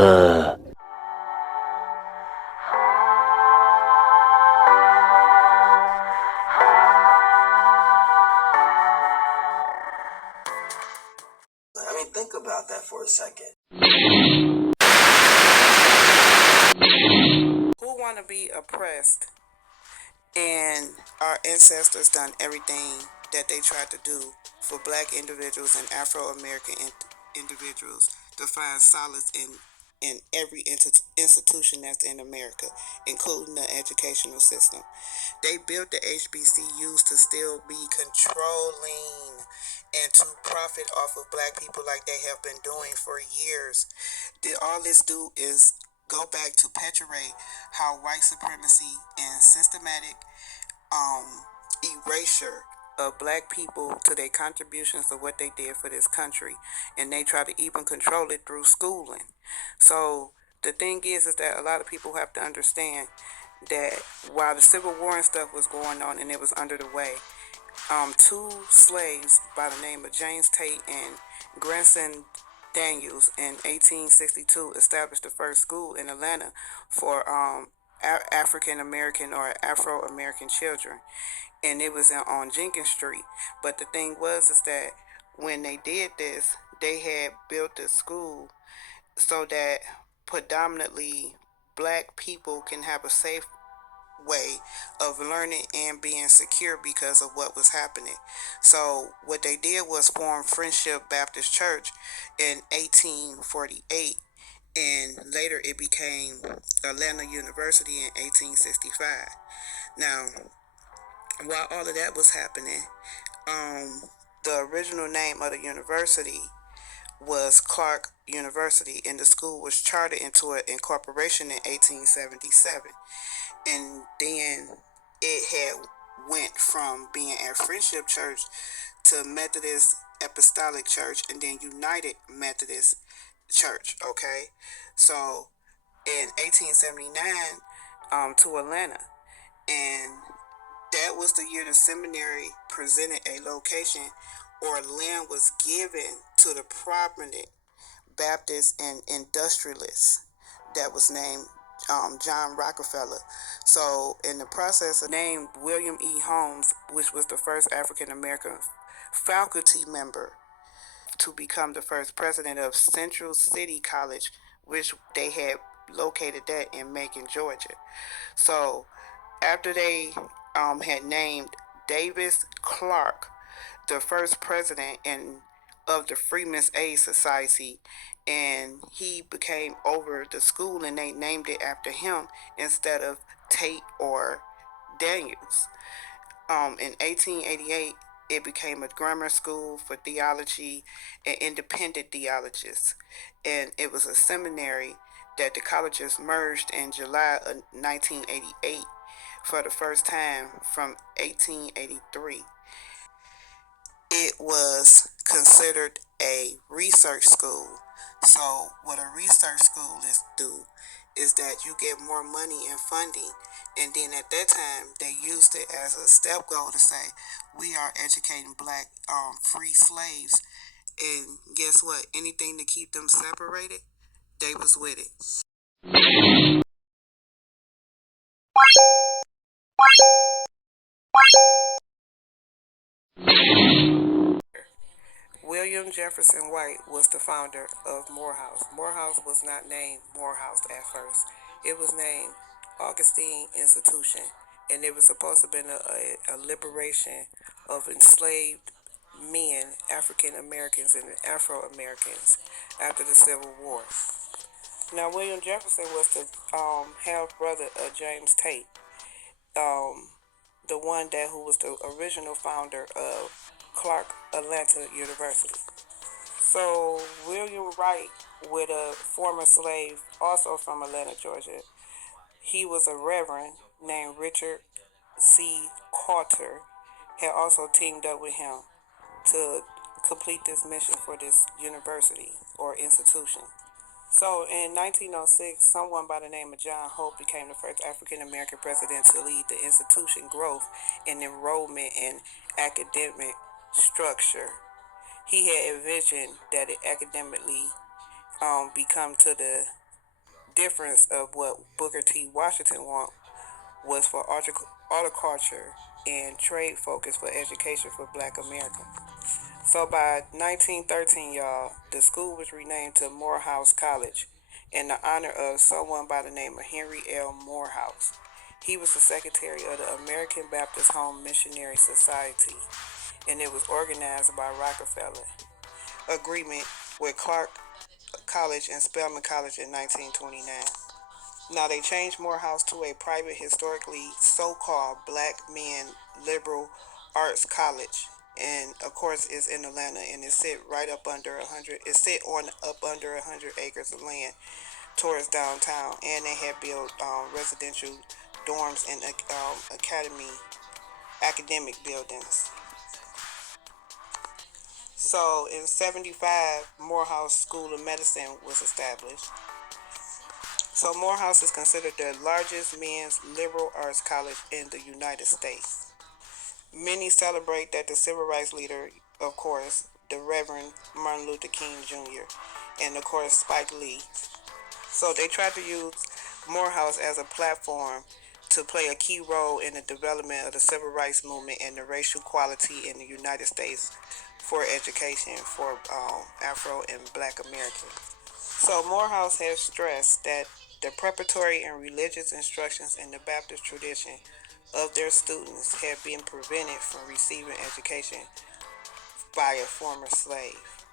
I mean, think about that for a second. Who want to be oppressed? And our ancestors done everything that they tried to do for black individuals and Afro-American individuals to find solace in every institution that's in America, including the educational system. They built the HBCUs to still be controlling and to profit off of black people like they have been doing for years. All this do is go back to perpetuate how white supremacy and systematic erasure of black people to their contributions of what they did for this country, and they try to even control it through schooling. So the thing is that a lot of people have to understand that while the Civil War and stuff was going on and it was under the way, two slaves by the name of James Tate and Grayson Daniels in 1862 established the first school in Atlanta for African American or Afro American children, and it was on Jenkins Street. But the thing was is that when they did this, they had built the school so that predominantly black people can have a safe way of learning and being secure because of what was happening. So what they did was form Friendship Baptist Church in 1848, and later it became Atlanta University in 1865. Now, while all of that was happening, the original name of the university was Clark University, and the school was chartered into an incorporation in 1877. And then it had went from being a Friendship Church to Methodist Apostolic Church, and then United Methodist Church. Okay, so in 1879 to Atlanta, and that was the year the seminary presented a location or land was given to the prominent Baptist and industrialist that was named John Rockefeller. So in the process of named William E. Holmes, which was the first African American faculty member to become the first president of Central City College, which they had located that in Macon, Georgia. So after they had named Davis Clark the first president of the Freeman's Aid Society, and he became over the school, and they named it after him instead of Tate or Daniels. In 1888, it became a grammar school for theology and independent theologists, and it was a seminary that the colleges merged in July of 1988 for the first time from 1883. It was considered a research school. So what a research school is do is that you get more money and funding, and then at that time they used it as a step goal to say we are educating black free slaves, and guess what? Anything to keep them separated, they was with it. William Jefferson White was the founder of Morehouse. Morehouse was not named Morehouse at first. It was named Augustine Institution, and it was supposed to have been a liberation of enslaved men, African Americans and Afro Americans, after the Civil War. Now, William Jefferson was the half brother of James Tate, um, the one that who was the original founder of Clark Atlanta University. So William Wright, with a former slave, also from Atlanta, Georgia, he was a reverend named Richard C. Carter, had also teamed up with him to complete this mission for this university or institution. So in 1906, someone by the name of John Hope became the first African American president to lead the institution growth and enrollment in academic structure. He had envisioned that it academically become to the difference of what Booker T. Washington want was for horticulture and trade focus for education for Black Americans. So by 1913, y'all, the school was renamed to Morehouse College in the honor of someone by the name of Henry L. Morehouse. He was the secretary of the American Baptist Home Missionary Society, and it was organized by Rockefeller. Agreement with Clark College and Spelman College in 1929. Now they changed Morehouse to a private, historically so-called black men liberal arts college, and of course it's in Atlanta, and it sit right up under 100. It sit on up under 100 acres of land towards downtown, and they had built residential dorms and academic buildings. So in '75, Morehouse School of Medicine was established. So Morehouse is considered the largest men's liberal arts college in the United States. Many celebrate that the civil rights leader, of course, the Reverend Martin Luther King Jr., and of course Spike Lee. So they tried to use Morehouse as a platform to play a key role in the development of the civil rights movement and the racial equality in the United States for education for Afro and Black Americans. So Morehouse has stressed that the preparatory and religious instructions in the Baptist tradition of their students have been prevented from receiving education by a former slave.